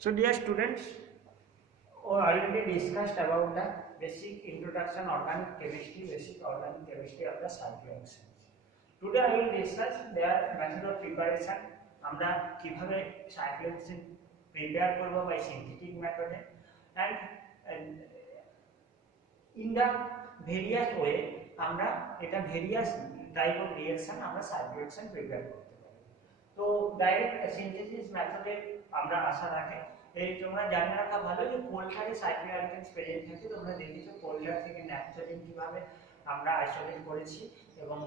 So dear students, we already discussed about the basic introduction organic chemistry, basic organic chemistry of the cycloalkanes. Today I will discuss their method of preparation. আমরা কিভাবে cycloalkane prepare করব by synthetic method and in the various way আমরা এটা various type of reaction আমরা cycloalkane prepare করতে পারি। তো direct synthesis মেথডে আমরা আশা রাখি এই তোমরা জানা রাখা ভালো যে কোলটারে সাইক্লোঅ্যালকেনস প্রেজেন্ট থাকে। তোমরা দেখেছো কোলটার থেকে ন্যাপথলিন কিভাবে আমরা আইসোলেট করেছি এবং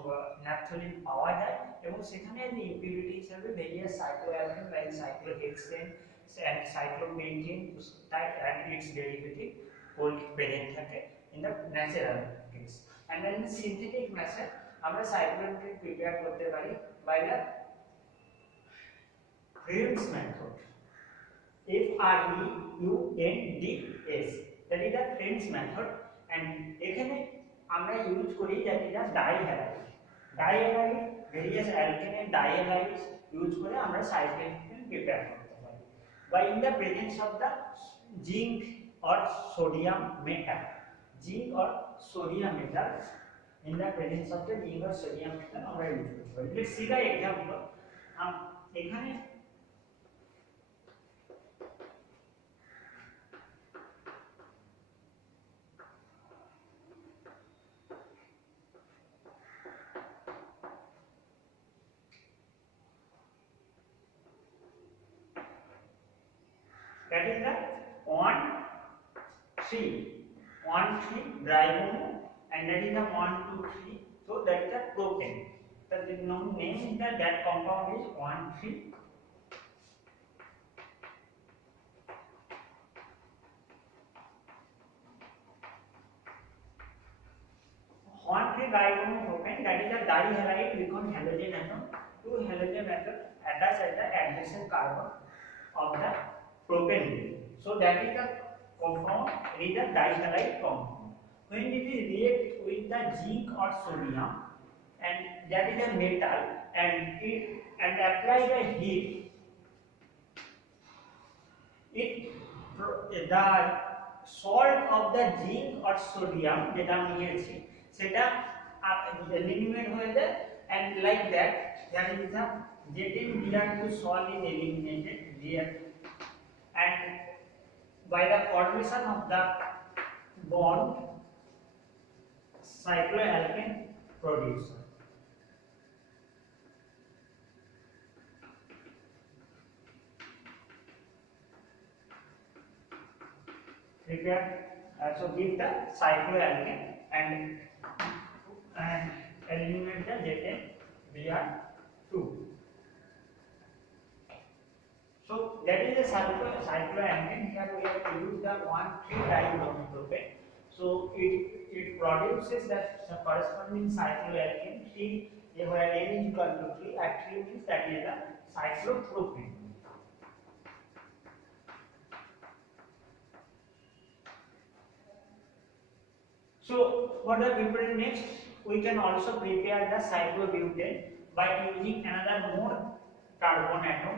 ন্যাপথলিন পাওয়া যায় এবং সেখানে ইম্পিউরিটি হিসেবে various cycloalkane like cyclohexane and cyclopentane and its derivative cold present থাকে in the natural case, and then in synthetic method আমরা cycloalkane prepare করতে পারি by the Friend's method. FREUNDS, that is the Friend's method, and এখানে আমরা use করি that is the dihalide various alkane dihalides use করে আমরা cycloalkane prepare করতে পারি by in the presence of the zinc or sodium metal, in the presence of the zinc or sodium metal আমরা use করতে পারি। let's see the example. এখানে that is the 1,3 diagonal, and that is the 1, 2, 3. So that is the propane. The name is that compound is 1,3. Diagonal propane, that is the dihalide become halogen atom. Two halogen atom attached at the adjacent carbon of the propane. So that is the compound, it is the dihalide compound. When it is react with the zinc or sodium, and that is a metal, and apply the heat, the salt of the zinc or sodium যেটা নিয়েছি সেটা eliminate হয়ে যায়, and like that there is the Zn to salt is eliminated here, and by the formation of the bond cycloalkane produced. Prepare so give the cycloalkane and eliminate the Zn-Br2. So that is the cycloalkane. Here we have to use the 1,3-dibromopropane. So it produces the corresponding cycloalkane 3, where n is equal to 3, at 3 means that is the cyclopropane. So what are we preparing next? We can also prepare the cyclobutane by using another more carbon atom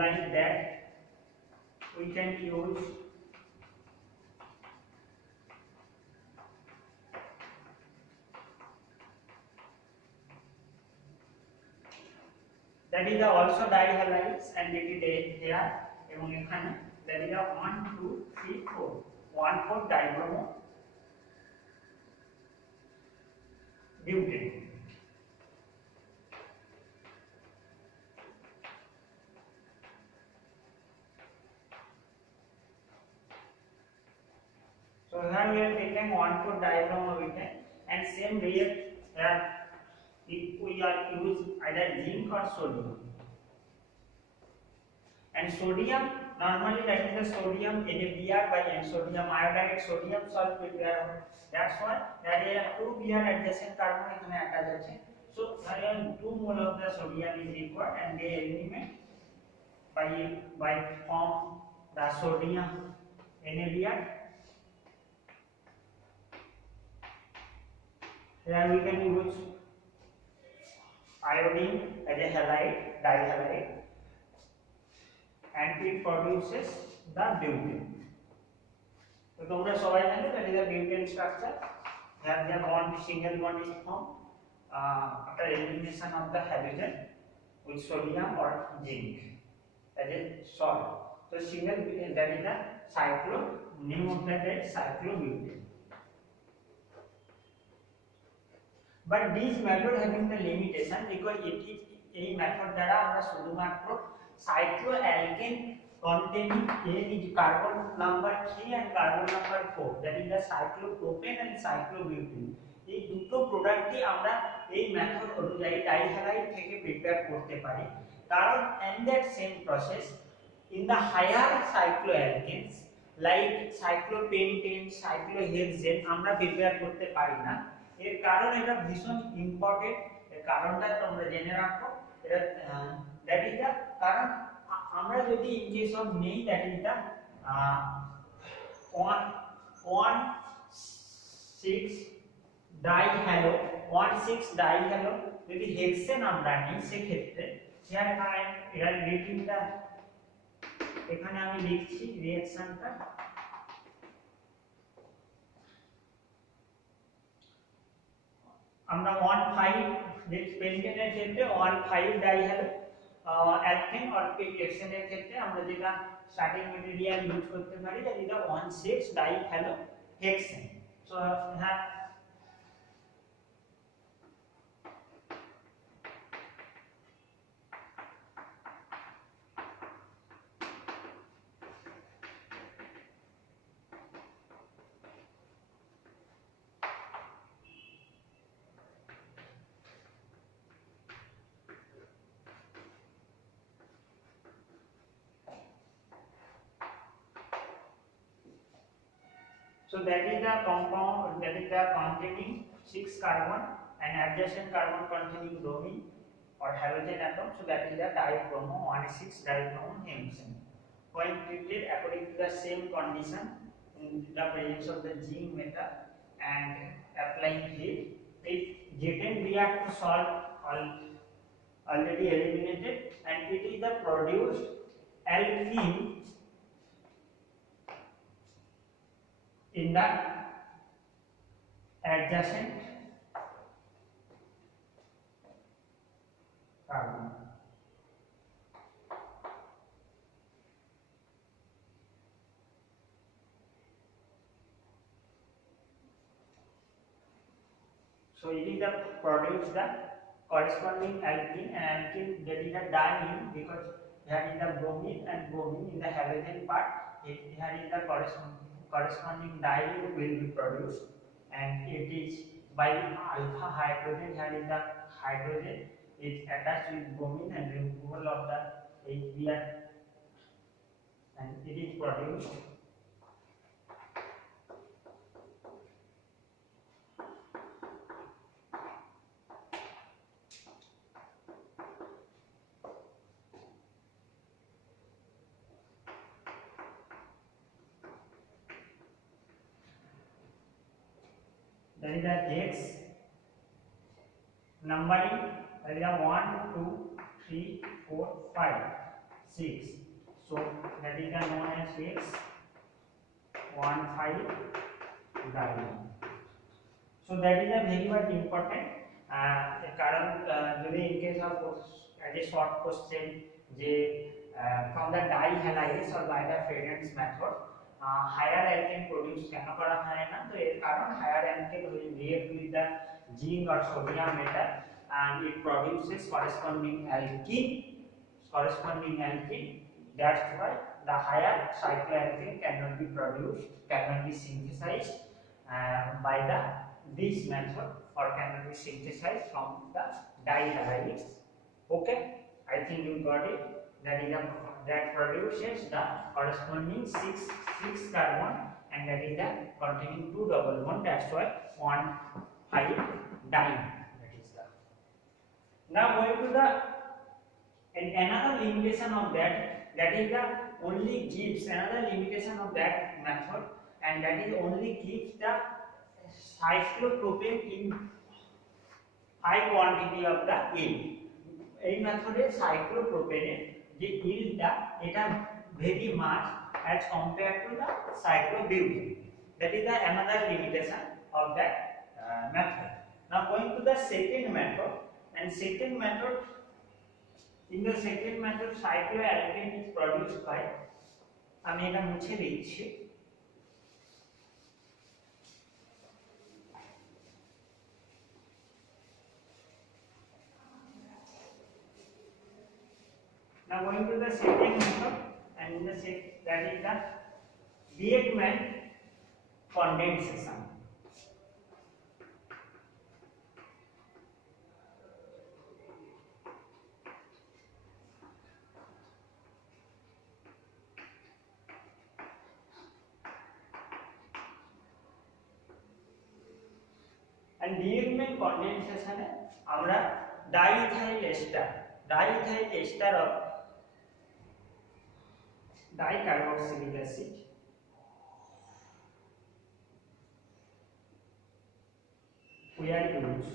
like that. We can use that is also dihalides, and it is here এবং এখানে that is 1, 2, 3, 4 1,4-dibromo butane. So here we are taking 1,4-dibromobutane, and same react here if we are use either zinc or sodium, and sodium normally that is the sodium NaBr by N, sodium iodide sodium salt prepare. That's why there is 2 Br adjacent carbon এখানে attach আছে. So here 2 mole of the sodium is required, and they eliminate by form the sodium NaBr. Here we can use iodine as a halide, dihalide, and it produces the butane. So তোমরা সবাই জানো that is the butane structure. Here the bond, single bond is formed after elimination of the halogen with sodium or zinc as a salt. So single, that is the cyclo, name of that is cyclobutane. But this method having the limitation because it is a method দ্বারা আমরা শুধুমাত্র cycloalkane containing carbon number 3 and carbon number 4, that is the cyclopropane and cyclobutane, এই দুটো প্রোডাক্টই আমরা এই method অনুযায়ী dihalide থেকে প্রিপেয়ার করতে পারি। কারণ in that same process in the higher cycloalkanes like cyclopentane, cyclohexane আমরা প্রিপেয়ার করতে পারি না। এর কারণ এটা ভীষণ ইম্পর্টেন্ট, এর কারণটা তোমরা জেনে রাখো। এটা দ্যাট ইজ দা কারণ আমরা যদি ইন কেস অফ নেই দ্যাট ইজ দা 1,6 ডাইহ্যালো 1,6 ডাইহ্যালো যদি হেক্সেন আমরা নিই সেক্ষেত্রে হিয়ার আই এর রিটিং দা, এখানে আমি লিখছি রিঅ্যাকশনটা। আমরা 1,5 পেন্টেনের ক্ষেত্রে 1,5 ডাইহ্যালো অ্যালকেন অর হেক্সেনের ক্ষেত্রে আমরা যেটা স্টার্টিং ম্যাটেরিয়াল ইউজ করতে পারি দ্যাট ইজ 1,6 ডাইহ্যালো হেক্সেন। সো হ্যাঁ so that is the compound, that is the containing 6 carbon and adjacent carbon containing bromine or halogen atom, so that is the dibromo 1,6 dibromo hexane. When treated according to the same condition in the presence of the zinc metal and applying heat, it Zetane react to salt already eliminated and it is the produced alkene in the adjacent carbon. So it is the produce the corresponding alkene, and alkene that is the diene because here is the bromine and bromine in the halogen part, here is the corresponding diene will be produced and it is by alpha hydrogen, here is the hydrogen is attached with bromine and removal of the HBr and it is produced that is the hex numbering, that is the 1, 2, 3, 4, 5, 6. So that is the known as hex 1,5 diene. So that is a very much important কারণ যদি in case of as a short question যে from the dihalides or by the Fredon's method higher alkane produce কেন করা হয় না, তো এর কারণ higher alkane will react with the zinc or sodium metal and it produces corresponding alkene, that's why the higher cycloalkane cannot be produced, cannot be synthesized by this method or cannot be synthesized from the dihalides. Okay, I think you got it. That is that produces the corresponding 6 carbon and that is the containing 2 double bond, that's why 1,5 diene. That is the now going to the another limitation of that is the only gives another limitation of that method and that is only gives the cyclopropane in high quantity of the yield. এই মেথডে সাইক্লোপ্রোপেনের যে ইল্ডটা এটা very much as compared to the cyclobutane. That is the another limitation of that method. Now going to the second method, and second method, in the second method cycloalkane is produced by, আমি এটা মুছে দিচ্ছি। Now going to the second method, and in the that is the Diekman condensation. And Diekman condensation এ আমরা diethyl ester of dicarboxylic acid we are used.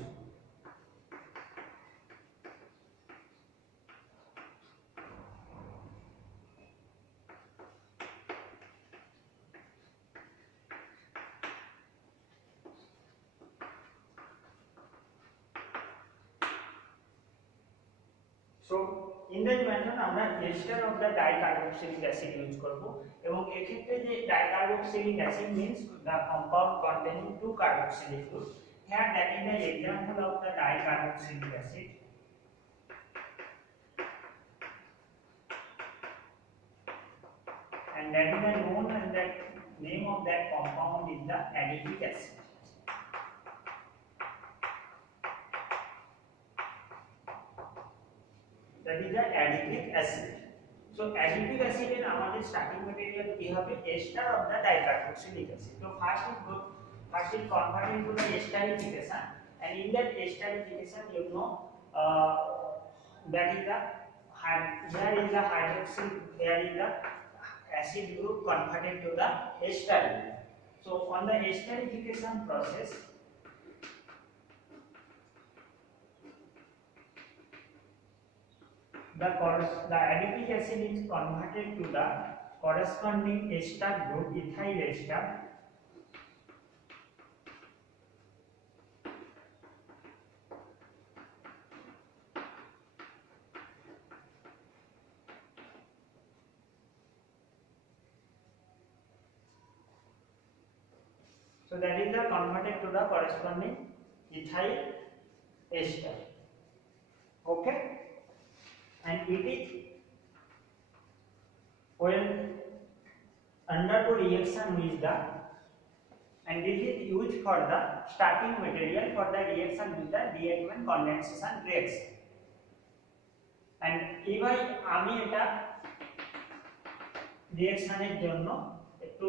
So in that method আমরা ester of the dicarboxylic acid use করব এবং এক্ষেত্রে যে dicarboxylic acid means the compound containing two carboxylic groups. Here that is the example of the dicarboxylic acid. And that is the known as that name of that compound is the adipic acid. That is the adipic acid. So adipic acid in আমাদের starting material কি হবে, ester of the dicarboxylic acid. So first it convert into the esterification, and in that esterification you know that is the here is the hydroxyl, here is the acid group converted to the ester. So on the esterification process, the adipic acid is converted to the corresponding ester group, ethyl ester, so that is the converted to the corresponding ethyl ester. Okay, and it is when undergo reaction with the, and this is used for the starting material for the reaction with the Diekman condensation reaction. And এবার আমি এটা রিঅ্যাকশনের জন্য একটু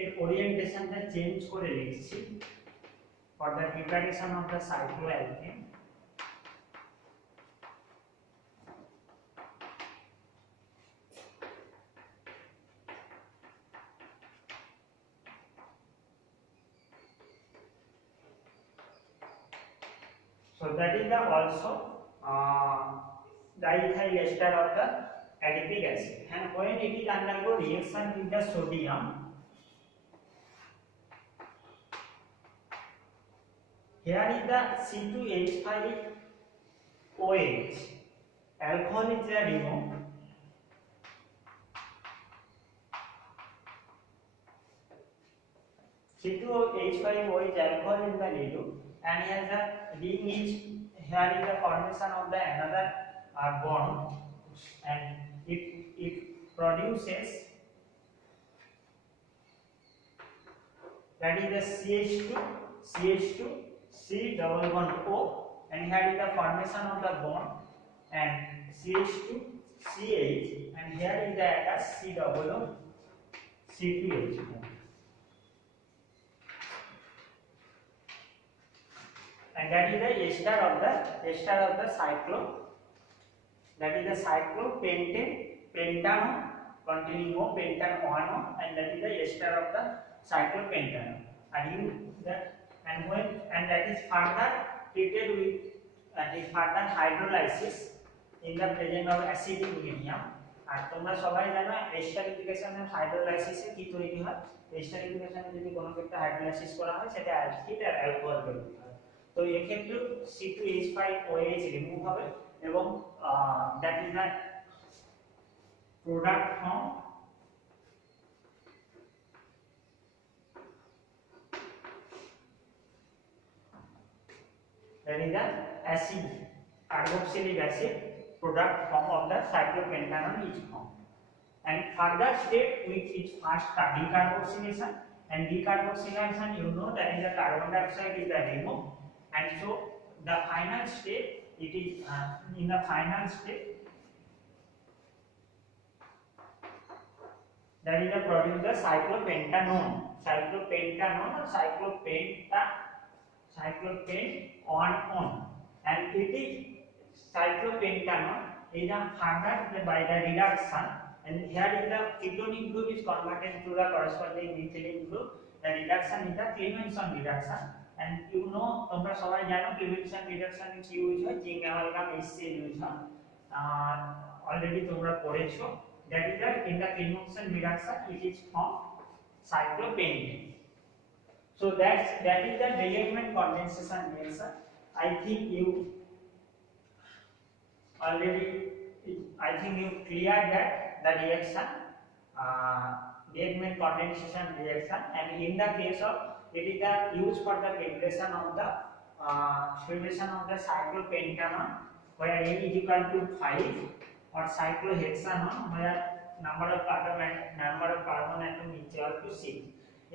এর ওরিয়েন্টেশনটা change করে লিখছি for the preparation of the cycloalkane. So that is the also diethyl ester of the adipic acid, and when it is undergo reaction with the sodium, here is the C2H5OH, alcohol is there removed, C2H5OH alcohol is the removed, and here the ring is, here is the formation of the another bond, and it produces, that is the CH2 C double bond O, and here is the formation of the bond, and CH2 CH, and here is the attached C double O C2H. And that is the ester of the cyclo, that is the cyclopentane, pentano containing O, pentane 1O, and that is the ester of the cyclopentano. And that is further treated with, that is further hydrolysis in the presence of acidic medium, আর তোমরা সবাই জানো এস্টারিফিকেশনের হাইড্রোলাইসিসে কি তৈরি হয়, এস্টারিফিকেশনে যদি কোনো একটা hydrolysis করা হয় সেটা অ্যালকিড আর অ্যালকোহল তৈরি হয়। তো এই ক্ষেত্রে C2H5OH রিমুভ হবে এবং that is the product from that is the acid carboxylic acid product form of the cyclopentanone is formed. And further step which is first decarboxylation, and decarboxylation you know that is the carbon dioxide is the removed, and so the final step it is in the final step that is the produce the cyclopentanone or cyclopentane and it is cyclopentanone is further by the reduction, and here is the ketonic group is converted to the corresponding methylene group. The reduction is the Clemenson reduction, and you know তোমরা সবাই জানো Clemenson reduction কি use হয়, zinc amalgam HCl use হয়, already তোমরা পড়েছো। that is the in the Clemenson reduction it is from cyclopentane. So that is the reagent condensation reaction. I think you already cleared that the reaction reagent condensation reaction, and in the case of it is the used for the preparation of the cyclopentanone where N is equal to 5, or cyclohexanone where number of carbon atom is equal to 6.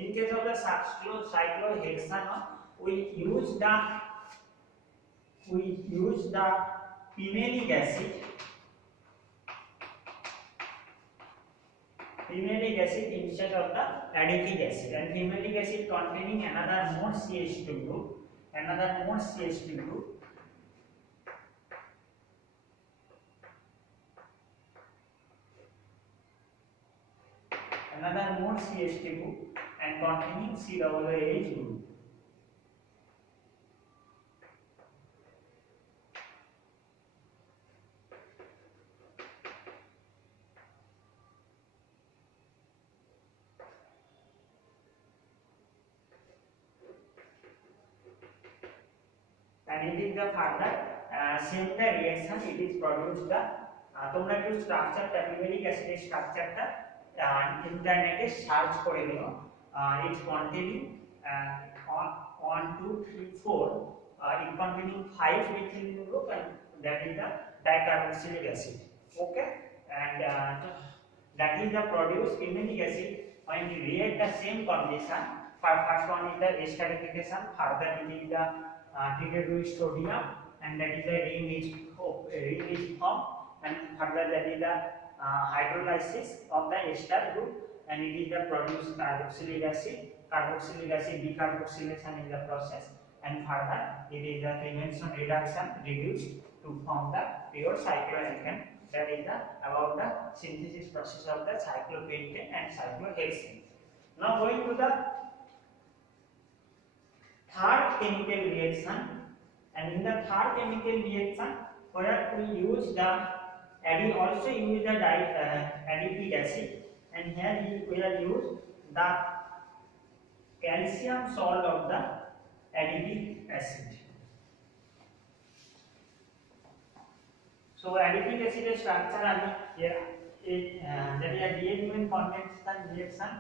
In case of the cyclohexanone, we use the pimenic acid instead of the adipic acid, and pimenic acid containing another more CH2 group, another more CH2 group and containing COOH group. And it is the further same the reaction it is produced the তোমরা একটু স্ট্রাকচারটা pimenic acid এর স্ট্রাকচারটা ইন্টারনেটে search করে নিও, it containing 1 2 3 4 it containing 5 methylene group, and that is the dicarboxylic acid. Okay, and that is the produced pimenic acid when you react the same condition. First one is the esterification, further it is the treated with sodium, and that is the ring is formed, and further that is the hydrolysis of the ester group, and it is the produced carboxylic acid decarboxylation in the process, and further it is the Clemenson reduction reduced to form the pure cycloalkane. That is the about the synthesis process of the cyclopentane and cyclohexane. Now going to the third chemical reaction, and in the third chemical reaction where we use the adipic acid, and here we will use the calcium salt of the adipic acid. So adipic acid structure that is a reagent condensation reaction.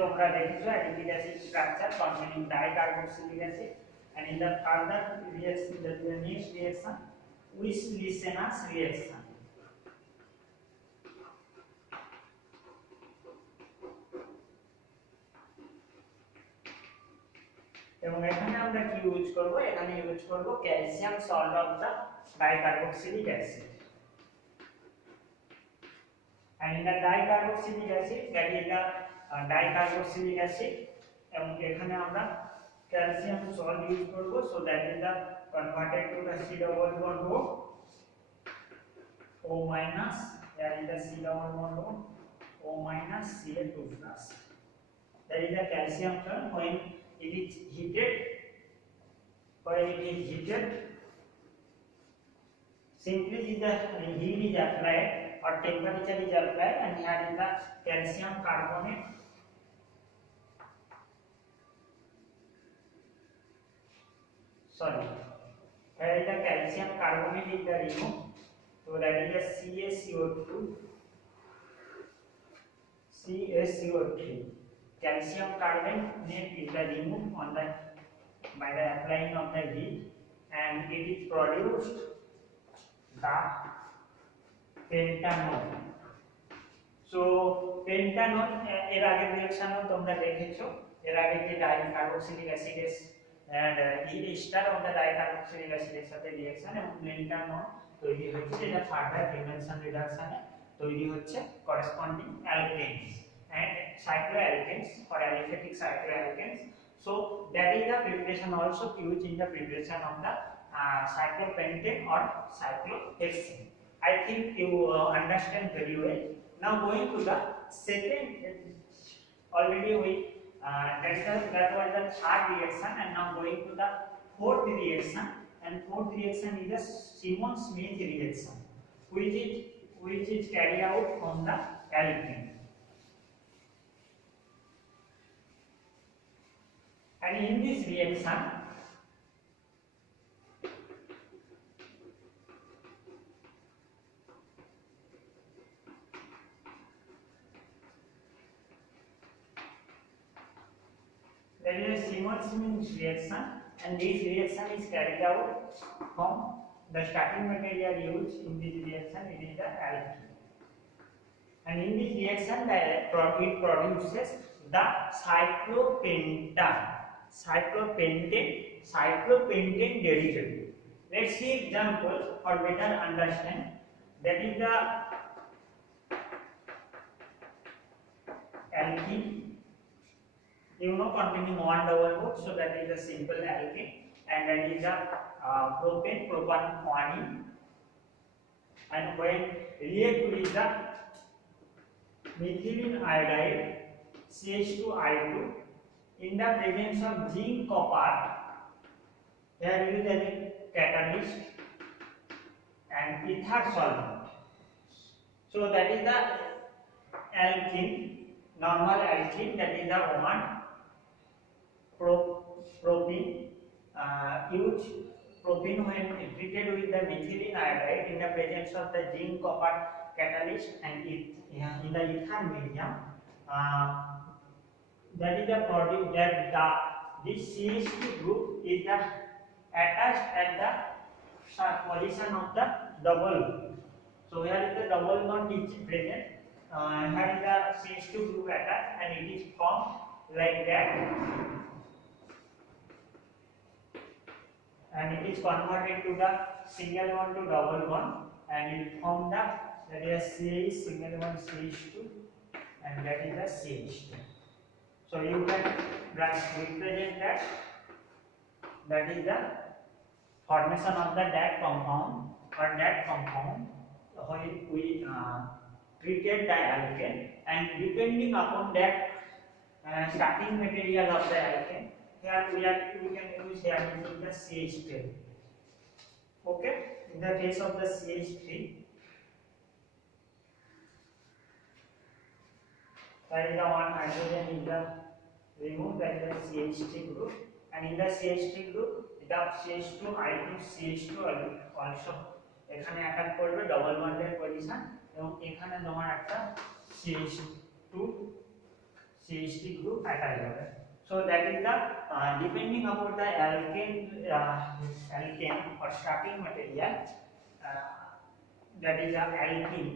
তোমরা দেখেছো adipic acid structure containing dicarboxylic acid, and in the further reaction that is the next reaction Wiesleysen's reaction. এবং এখানে আমরা কি use করব, এখানে use করব calcium salt of the dicarboxylic acid, and in the dicarboxylic acid that is the dicarboxylic acid, এবং এখানে আমরা ক্যালসিয়াম সল্ট ইউজ করব, so that is the converted to the C double bond O minus, there is the C double bond O minus Cl2 plus. That is the calcium salt. When it is heated Simply is the heat is applied or temperature is applied, and here is the calcium carbonate. Sorry, here is the calcium carbonate is the removed. So that is the CaCO2, CaCO3. Calcium carbonate is the removed on the by the applying of the heat, and it is produced the pentanol. So pentanol এর আগের রিঅ্যাকশনও তোমরা দেখেছো, এর আগে যে ডাইকার্বক্সিলিক acid and ester of the dicarboxylic acid এর সাথে reaction এবং pentanol তৈরি হচ্ছে, যেটা ফার্দার ডিমেনশন রিডাকশনে তৈরি হচ্ছে corresponding alkanes and cycloalkanes or aliphatic cycloalkanes. So that is the preparation also used in the preparation of the cyclopentane or cyclohexane. I think you understand very well. Now going to the second, already we that was the third reaction, and now going to the fourth reaction, and fourth reaction is the Simon-Smith reaction, which is carried out on the alkene. And in this reaction, there is a Simon-Smith reaction, and this reaction is carried out from the starting material used in this reaction. It is the alkene, and in this reaction it produces the cyclopentane derivative. Let's see example for better understand. That is the alkene, containing one double bond, so that is a simple alkane, and that is the propan-1ene, and when react with the methylene iodide CH2I2 in the presence of zinc copper, here is a catalyst and ether solvent. So that is the alkene, normal alkene, that is the one propene, used propene when treated with the methylene iodide in the presence of the zinc copper catalyst and in the ether medium. That is the product that this CH2 group is the attached at the position of the double. So here is the double bond is present. Here is the CH2 group attached, and it is formed like that, and it is converted to the single bond to double bond, and it form the that is CH single bond CH2, and that is the CH2. So you can represent that is the formation of the that compound when we treated the alkane, and depending upon that starting material of the alkane, here we can use here the CH3. Okay, in the case of the CH3, that is the one hydrogen is the removed, that is the CH3 group, and in the CH3 group the CH2I2 CH2 also এখানে attack করবে double বন্ডের position, এবং এখানে তোমার একটা CH2 CH3 group attached হবে. So that is the depending upon the alkane or starting material, that is the alkene,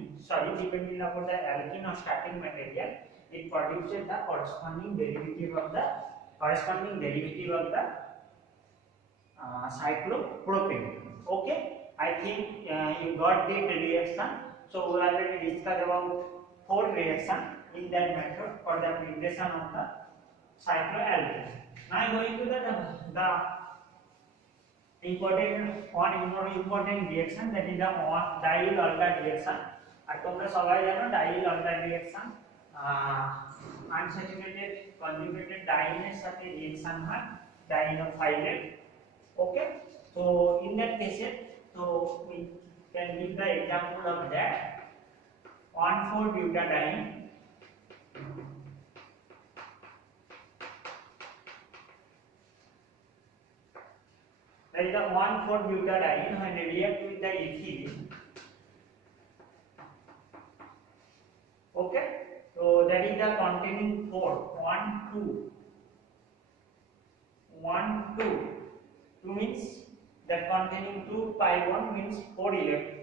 depending upon the alkene or starting material, it produces the corresponding derivative of the cyclopropane. Okay, I think you got the reaction. So we already discussed about 4 reaction in that method for the preparation of the cycloalkane. Now going to the important reaction, that is the diol alkyl reaction. আর তোমরা সবাই জানো diol alkyl reaction unsaturated conjugated diene এর সাথে reaction হয় dienophilate. Okay, so in that case, so we can give the example of that. 1,4-butadiene. That is the 1,4-butadiene when react with the ethylene. Okay, so that is the containing 4. 1, 2. 1, 2. 2 means that containing 2 pi bond means 4 electron,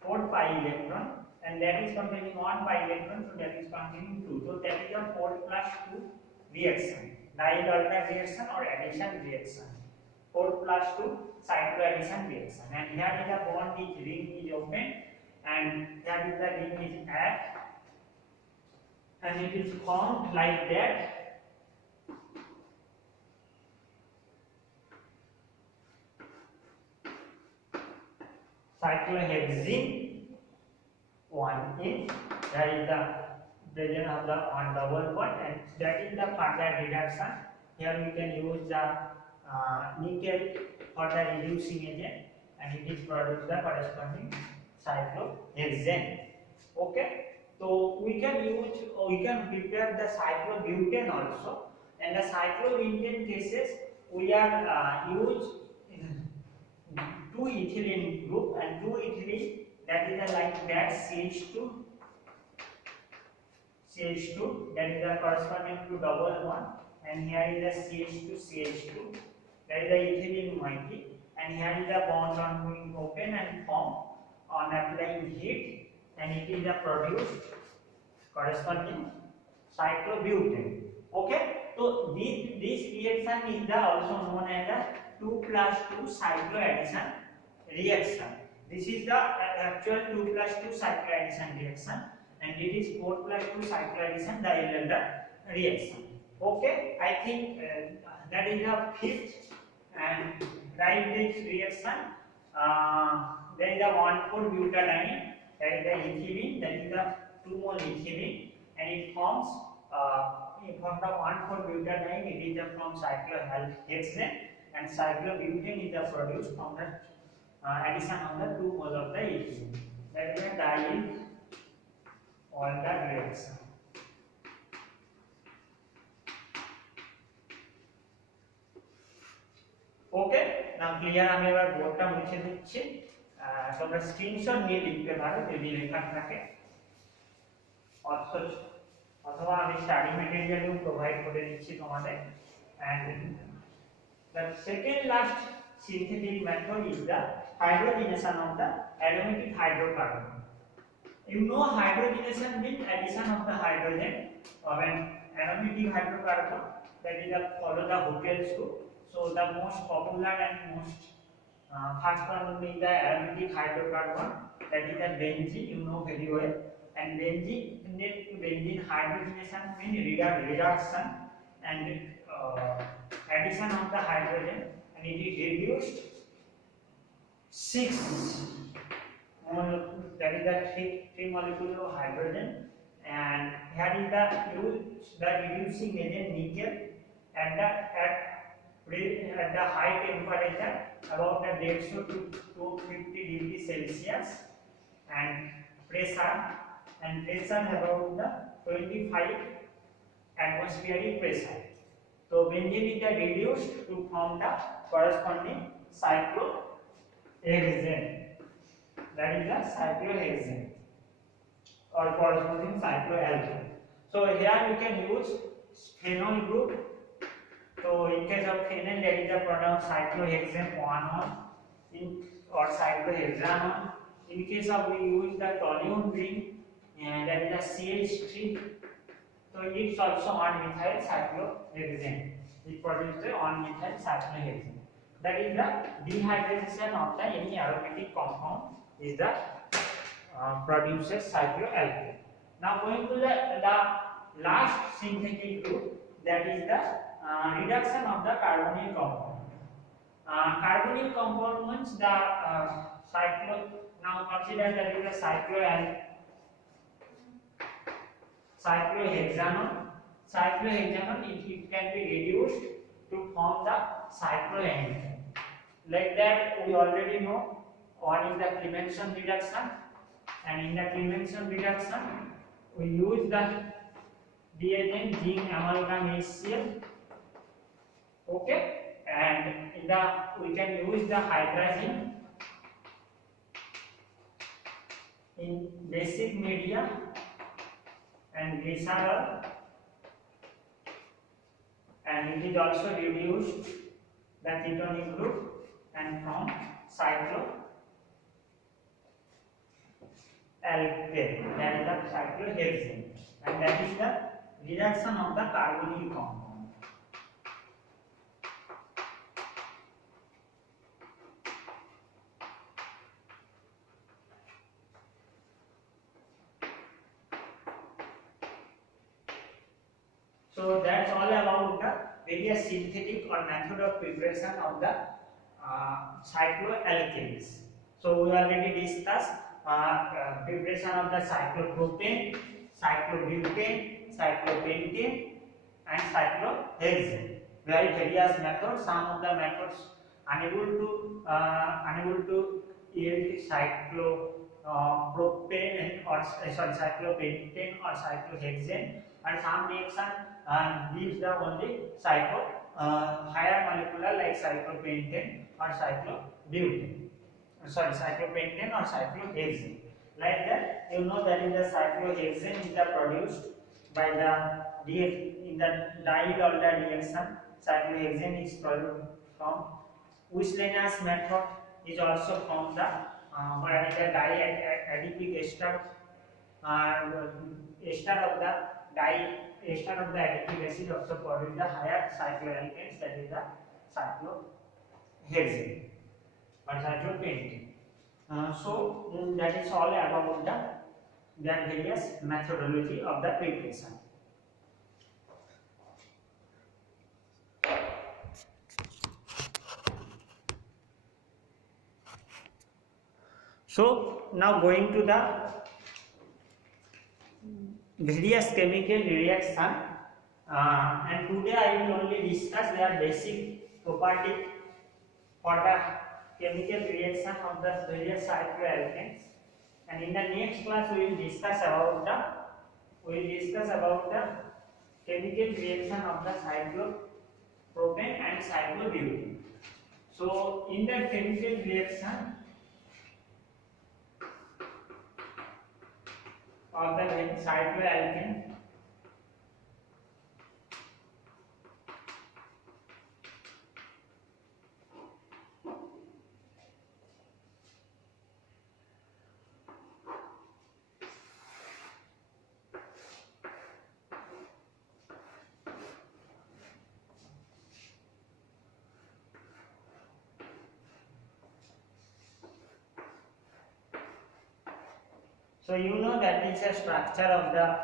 4 pi electron, and that is containing 1 pi electron, so that is containing 2. So that is a 4 plus 2 reaction, dialter reaction or addition reaction. 4 plus 2 cycloaddition reaction, and here is the bond is ring is open, and here is the ring is at, and it is formed like that. Cyclohexene 1 in, that is the presence of the one double bond, and that is the further reduction. Here we can use the nickel for the reducing agent, and it is produced the corresponding cyclohexane. Okay, so we can prepare the cyclobutane also, and the cyclobutane cases we are use 2 ethylene group and 2 ethylene, that is the like that CH2, that is the corresponding to double bond, and here is the CH2, that is the ethylene moiety, and here is the bond on going open and form on applying heat, and it is the produced corresponding cyclobutane. Okay, so this reaction is the also known as the 2 plus 2 cycloaddition reaction. This is the actual 2 plus 2 cycloaddition reaction, and it is 4 plus 2 cycloaddition dialter reaction. Okay, I think that is the fifth, and write this reaction. There is the 1,4-butadiene, that is the ethylene, that is the 2 mole ethylene, and it forms from the 1,4-butadiene, it is from cyclohexane, and cyclobutane is the produced from the addition of the 2 moles of the ethylene. That is a diene aldehyde reaction. Okay, now clear. আমি এবার বোর্ডটা মুছে দিচ্ছি, তোমরা screenshot নিয়ে লিখতে পারো যদি লেখা থাকে, অথবা আমি স্টাডি ম্যাটেরিয়ালও প্রোভাইড করে দিচ্ছি তোমাদের। and the second last synthetic method is the hydrogenation of the aromatic hydrocarbon. You know, hydrogenation means addition of the hydrogen of an aromatic hydrocarbon, that is follow the Hockel's rule. So the most popular and most first one is the aromatic hydrocarbon, that is the benzene, you know very well. And benzene hydrogenation means reduction and addition of the hydrogen, and it is reduced 6 molecule, that is the 3 molecule of hydrogen, and here is the reducing agent nickel at the high temperature about the 150 to 250 degrees Celsius, and pressure about the 25 atmospheric pressure. So benzene is reduced to form the corresponding cyclohexane, that is the cyclohexane or corresponding cycloalkane. So here you can use phenol group. So in case of phenol, that is the product cyclohexane 1 or cyclohexanone. In case of we use the toluene ring, and that is the CH3. So it's also 1-methyl cyclohexane. It produces 1-methyl cyclohexane. That is the dehydration of the any aromatic compound is the produces cycloalkane. Now going to the last synthetic group, that is the reduction of the carbonyl compound. Carbonyl compound means the now consider that is the cyclohexanone. Cyclohexanone, it can be reduced to form the cycloalkane. Like that we already know one is the Clemenson reduction, and in the Clemenson reduction we use the reagent zinc amalgam HCl, okay, and in the we can use the hydrazine in basic media and glycerol, and it is also reduced the ketonic group and from cycloalkane, that is the cyclohexane, and that is the reduction of the carbonyl compound. So that's all about the various synthetic or method of preparation of the cycloalkanes. So we already discussed preparation of the cyclopropane, cyclobutane, cyclopentane, and cyclohexane. Very various methods. Some of the methods unable to yield cyclopropane or cyclopentane or cyclohexane, and some reaction gives the only higher molecular like cyclopentane or cyclobutane. Cyclopentane or cyclohexane. Like that, you know that in the cyclohexane is produced by the in the di-Dalton reaction. Cyclohexane is produced from Wieslenius method, is also from the where the di-adipic ester of the ester of the adipic acid also produce the higher cycloalkanes, that is the cyclohexane or cyclopentane. So that is all about the various methodology of the preparation. So now going to the various chemical reaction, and today I will only discuss their basic property for the chemical reaction of the various cycloalkanes, and in the next class we will discuss about the chemical reaction of the cyclopropane and cyclobutane. So in the chemical reaction of the cycloalkane, so you know that is a structure of the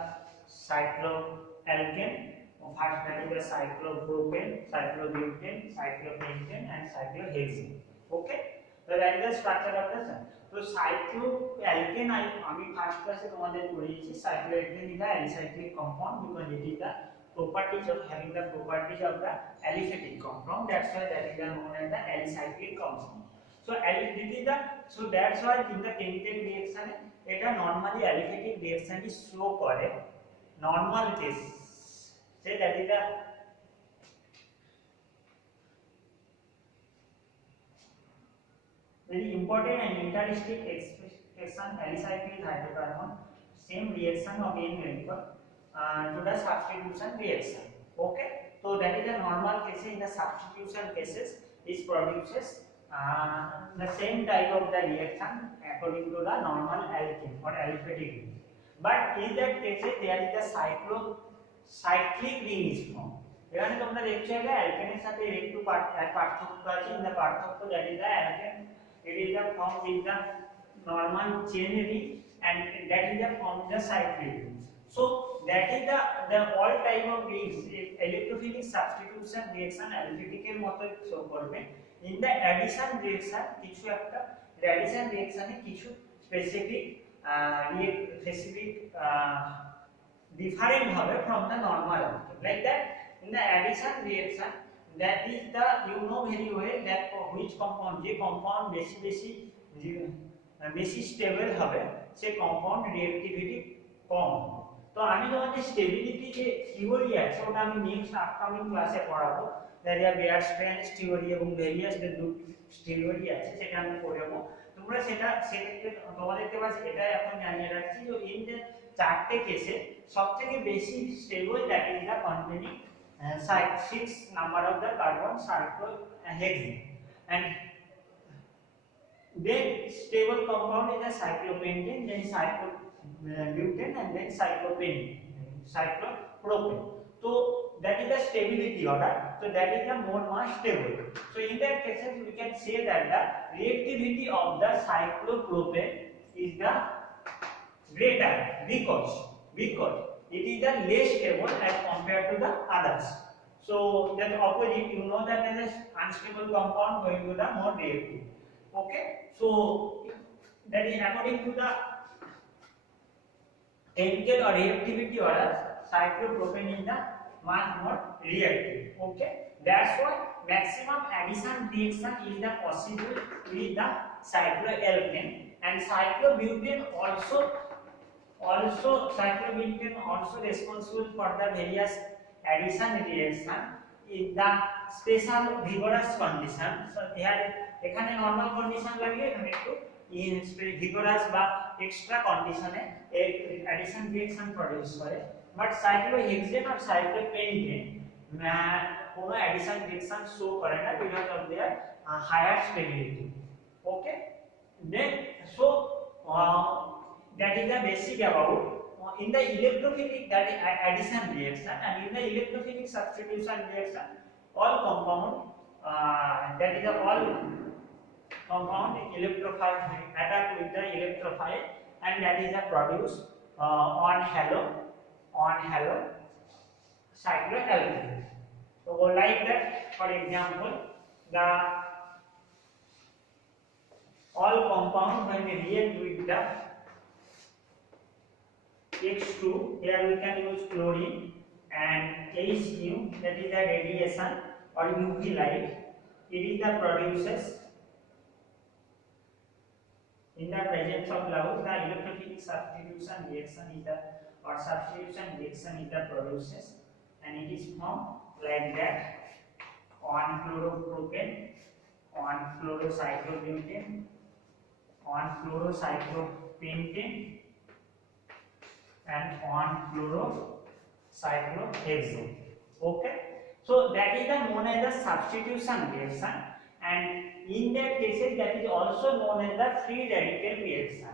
cycloalkane. First, that is the cyclopropane, cyclobutane, cyclopentane, and cyclohexane. Okay, so that is the structure of the so cycloalkane আমি first ক্লাসে তোমাদের পড়িয়েছি cycloalkane is the alicyclic compound because it is the properties of having the properties of the aliphatic compound, that's why that is known as the alicyclic compound. So that's why in the chemical reaction এটা normally aliphatic reaction is show করে normal case, say that is the very important and interesting expression alicyclic hydrocarbon same reaction of in vehicle to the substitution reaction. Okay, so that is the normal case. In the substitution cases it produces the same type of the reaction according to the normal alkene or aliphatic ring, but in that case there is the cyclic ring is formed. এখানে তোমরা দেখছো যে অ্যালকেনের সাথে একটু পার্থক্য আছে, in the পার্থক্য that is the alkene it is the formed with the normal chain ring and that is the formed the cyclic ring. So that is the all type of rings electrophilic substitution reaction aliphatic এর মতো show করবে। In the addition reaction কিছু একটা addition reaction এ কিছু specific different হবে from the normal alkene, like that in the addition reaction that is the, you know very well that which compound, যে compound বেশি stable হবে সে compound reactivity কম। তো আমি তোমাদের স্টেবিলিটি যে থিওরি আছে ওটা আমি নেক্সট আপকামিং ক্লাসে পড়াবো। বেয়ার-স্ট্রেনস থিওরি এবং ভেরিয়াস যে থিওরি আছে সেটা আমি পড়াবো। তোমরা সেটা সেক্ষেত্রে তোমাদেরকে বাস এটা এখন জানিয়ে রাখছি যে এই যে চারটে কেসে সবথেকে বেশি stable that is the containing 6 number of the carbon cyclohexane, and then stable compound is a cyclopentane, then cyclobutane, and then cyclopropane. So that is the stability order. So that is the more stable. So in that cases we can say that the reactivity of the cyclopropane is the greater because it is the less stable as compared to the others. So that opposite, you know that as an unstable compound going to the more reactive. Okay, so that is according to the chemical or reactivity order, cyclopropane is the much more reactive. Okay, that's why maximum addition reaction is the possible with the cycloalkane, and cyclobutane also cyclobutane also responsible for the various addition reaction in the special vigorous condition. So here এখানে normal condition লাগে, এখানে একটু in vigorous বা extra কন্ডিশনে addition reaction produce করে। But cyclohexane আর cyclopentane কোনো addition reaction show করে না because of their higher stability. Okay, then so that is the basic about in the electrophilic, that is addition reaction, and in the electrophilic substitution reaction all compound that is all compound electrophile attack with the electrophile, and that is the produce on halo cycloalkane. So like that, for example, the all compound when they react with the H2, here we can use chlorine, and HU, that is the radiation or UV light, it is the produces in the presence of Laus, the electrophilic substitution reaction is the produces, and it is formed like that on chloropropane, on chlorocyclobutane, on chlorocyclopentane, and on chlorocyclohexane. Okay, so that is the known as the substitution reaction, and in that cases that is also known as the free radical reaction.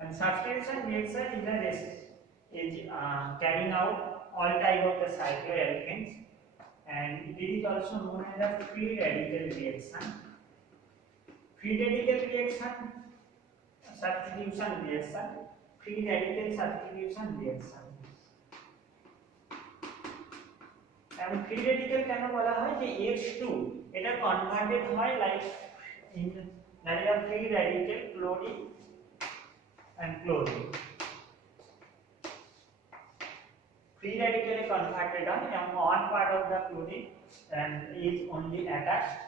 And substitution reaction is carrying out all type of the cycloalkanes, and it is also known as the free radical reaction. Free radical reaction, substitution reaction, free radical substitution reaction. And free radical কেন বলা হয় যে H2 এটা converted হয় like in that is a free radical chlorine and chlorine. Free radical converted on, and one part of the chlorine and is only attached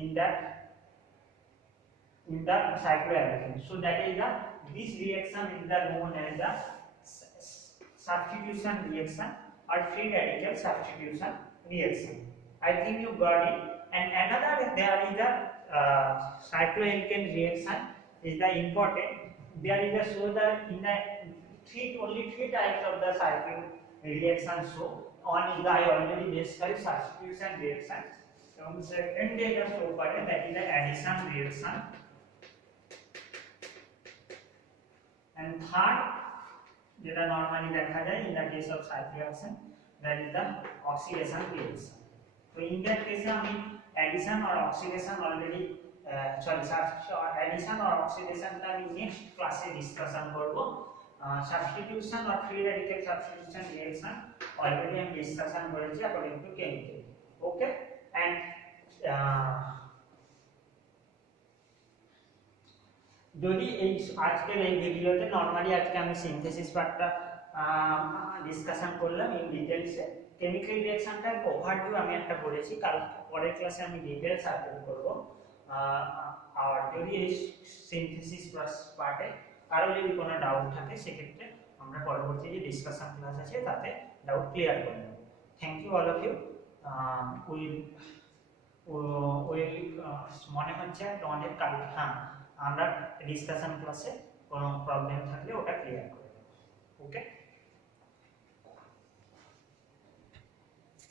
in the cycloalkane. So that is the this reaction is the known as the substitution reaction or free radical substitution reaction. I think you got it. And another there is the cycloalkane reaction is the important. There is a so that in the only three types of the cycle reaction. So one is I already described substitution reaction. So second is the so that is the addition reaction, and third যেটা normally দেখা যায় in the case of cycloalkane, that is the oxidation reaction. So in that case আমি addition or oxidation already addition or oxidation টা আমি next class-এ discussion করব. Substitution or free radical substitution reaction already আমি discussion করেছি according to chemical. Okay, and যদি এই আজকের এই ভিডিওতে নরমালি আজকে আমি সিনথেসিস পার্টটা ডিসকাশন করলাম ইন ডিটেইলসে। কেমিক্যাল রিঅ্যাকশনটা ওভারভিউ আমি একটা করেছি, কাল পরের ক্লাসে আমি ডিটেইলস আপলোড করব। আর যদি এই সিনথেসিস পার্টে কারো যদি কোনো ডাউট থাকে সেক্ষেত্রে আমরা পরবর্তী যে ডিসকাশন ক্লাস আছে তাতে ডাউট ক্লিয়ার করে নেব। Thank you all of you. Will মনে হচ্ছে তোমাদের কাল, হ্যাঁ, আমরা ডিসকাশন ক্লাসে কোনো প্রবলেম থাকলে ওটা ক্লিয়ার করে দেবো। ওকে।